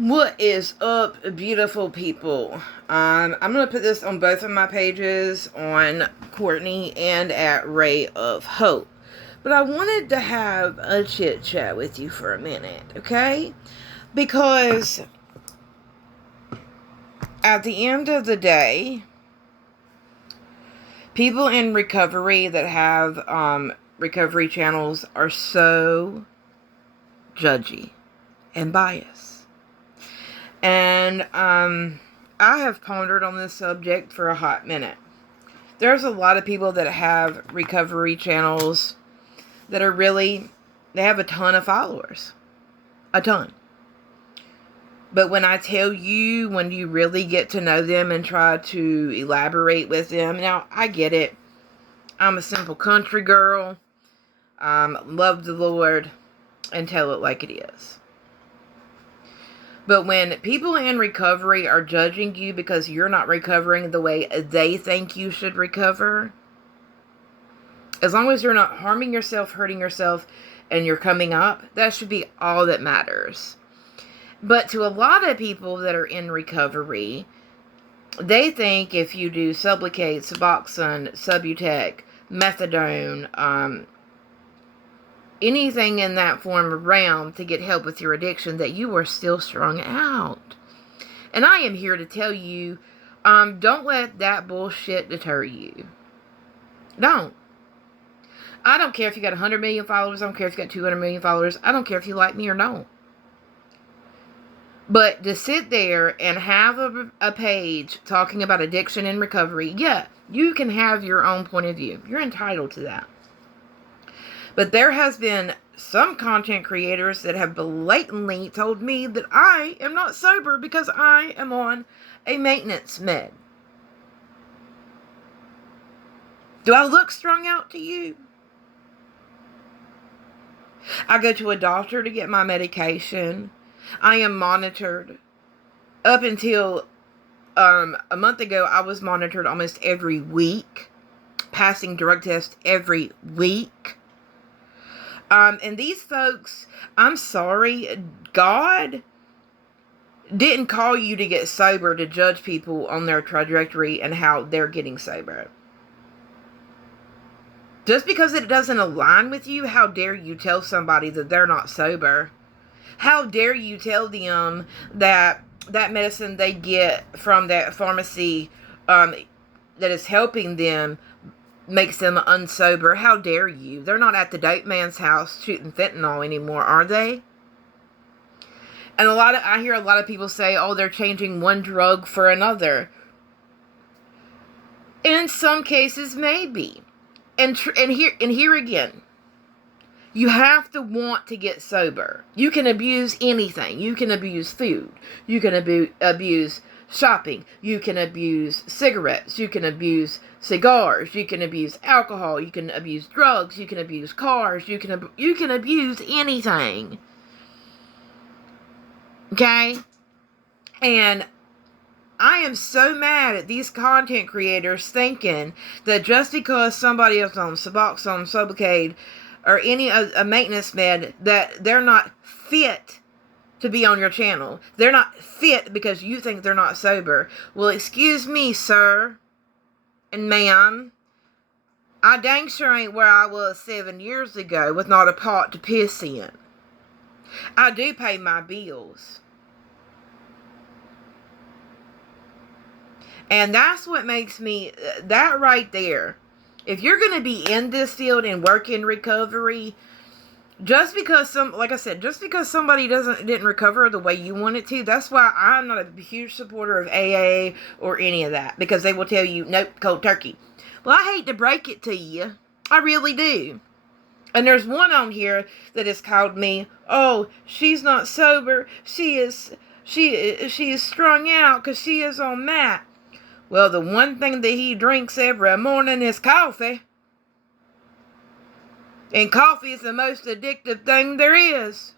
What is up, beautiful people? I'm going to put this on both of my pages, on Courtney and at Ray of Hope. But I wanted to have a chit chat with you for a minute, okay? Because at the end of the day, people in recovery that have recovery channels are so judgy and biased. And I have pondered on this subject for a hot minute. There's a lot of people that have recovery channels that are really, they have a ton of followers. A ton. But when I tell you, when you really get to know them and try to elaborate with them, now I get it. I'm a simple country girl. Love the Lord and tell it like it is. But when people in recovery are judging you because you're not recovering the way they think you should recover, as long as you're not harming yourself, hurting yourself, and you're coming up, that should be all that matters. But to a lot of people that are in recovery, they think if you do Sublocade, Suboxone, Subutex, Methadone, anything in that form of realm to get help with your addiction, that you are still strung out. And I am here to tell you, don't let that bullshit deter you. Don't. I don't care if you got 100 million followers. I don't care if you got 200 million followers. I don't care if you like me or don't. But to sit there and have a page talking about addiction and recovery, yeah, you can have your own point of view. You're entitled to that. But there has been some content creators that have blatantly told me that I am not sober because I am on a maintenance med. Do I look strung out to you? I go to a doctor to get my medication. I am monitored. Up until a month ago, I was monitored almost every week, passing drug tests every week. And these folks, I'm sorry, God didn't call you to get sober to judge people on their trajectory and how they're getting sober. Just because it doesn't align with you, how dare you tell somebody that they're not sober? How dare you tell them that that medicine they get from that pharmacy that is helping them makes them unsober? How dare you? They're not at the dope man's house shooting fentanyl anymore, are they? And I hear a lot of people say, oh, they're changing one drug for another. In some cases, maybe. And here again, you have to want to get sober. You can abuse anything. You can abuse food. You can abuse shopping. You can abuse cigarettes. You can abuse cigars. You can abuse alcohol. You can abuse drugs. You can abuse cars. You can abuse anything. Okay? And I am so mad at these content creators thinking that just because somebody is on Suboxone, Sublocade, or any a maintenance med, that they're not fit to be on your channel. They're not fit because you think they're not sober. Well, excuse me, sir and ma'am. I dang sure ain't where I was 7 years ago with not a pot to piss in. I do pay my bills. And that's what makes me, that right there, if you're going to be in this field and work in recovery, just because just because somebody didn't recover the way you want it to, that's why I'm not a huge supporter of AA or any of that, because they will tell you, nope, cold turkey. Well, I hate to break it to you. I really do. And there's one on here that has called me, oh, she's not sober. She is strung out because she is on meth. Well, the one thing that he drinks every morning is coffee. And coffee is the most addictive thing there is.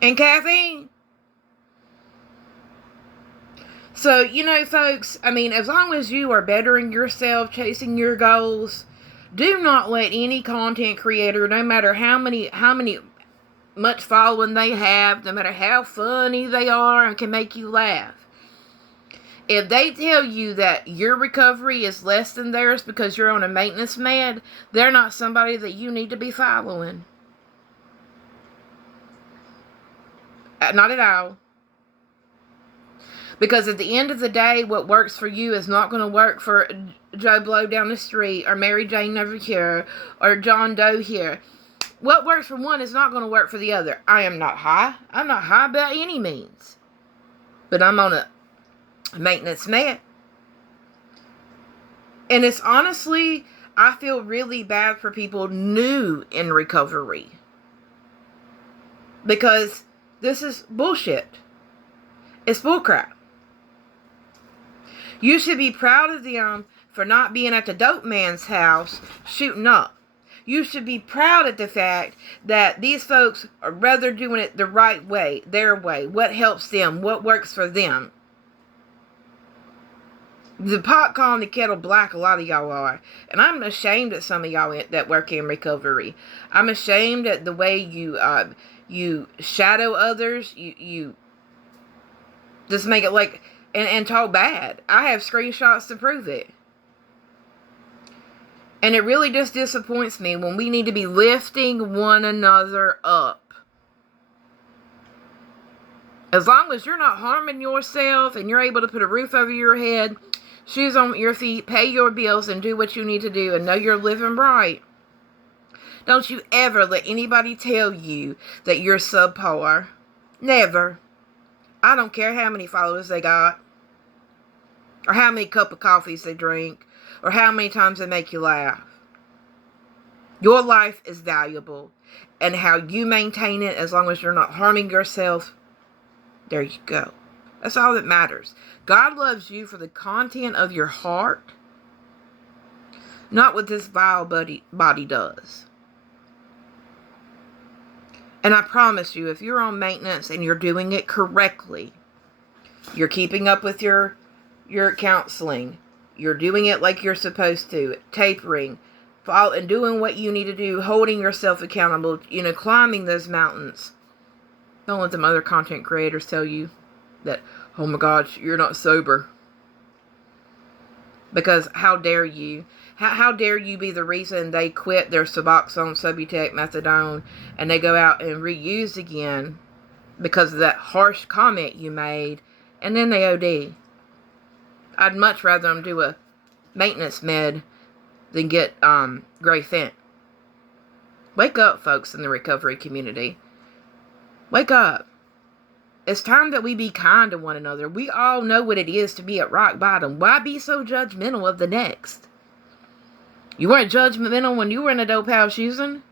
And caffeine. So, folks, as long as you are bettering yourself, chasing your goals, do not let any content creator, no matter how many much following they have, no matter how funny they are and can make you laugh, if they tell you that your recovery is less than theirs because you're on a maintenance med, they're not somebody that you need to be following. Not at all. Because at the end of the day, what works for you is not going to work for Joe Blow down the street, or Mary Jane over here, or John Doe here. What works for one is not going to work for the other. I am not high. I'm not high by any means. But I'm on a maintenance med. And it's honestly, I feel really bad for people new in recovery. Because this is bullshit. It's bullcrap. You should be proud of them for not being at the dope man's house shooting up. You should be proud of the fact that these folks are rather doing it the right way, their way, what helps them, what works for them. The pot calling the kettle black, a lot of y'all are. And I'm ashamed at some of y'all that work in recovery. I'm ashamed at the way you shadow others. You just make it like, and talk bad. I have screenshots to prove it. And it really just disappoints me when we need to be lifting one another up. As long as you're not harming yourself and you're able to put a roof over your head, shoes on your feet, pay your bills, and do what you need to do and know you're living right, don't you ever let anybody tell you that you're subpar. Never. I don't care how many followers they got, or how many cup of coffees they drink, or how many times they make you laugh. Your life is valuable, and how you maintain it, as long as you're not harming yourself, there you go. That's all that matters. God loves you for the content of your heart, not what this vile body does. And I promise you, if you're on maintenance and you're doing it correctly, you're keeping up with your counseling, you're doing it like you're supposed to, tapering, and doing what you need to do, holding yourself accountable, climbing those mountains. Don't let them other content creators tell you that, oh my gosh, you're not sober. Because how dare you? How dare you be the reason they quit their Suboxone, Subutex, Methadone, and they go out and reuse again because of that harsh comment you made, and then they OD. I'd much rather them do a maintenance med than get gray fent. Wake up, folks in the recovery community. Wake up. It's time that we be kind to one another. We all know what it is to be at rock bottom. Why be so judgmental of the next? You weren't judgmental when you were in a dope house using.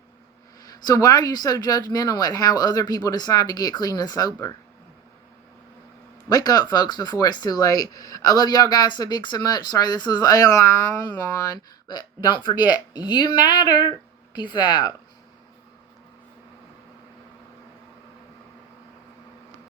So why are you so judgmental at how other people decide to get clean and sober? Wake up, folks, before it's too late. I love y'all guys so big, so much. Sorry this was a long one. But don't forget, you matter. Peace out.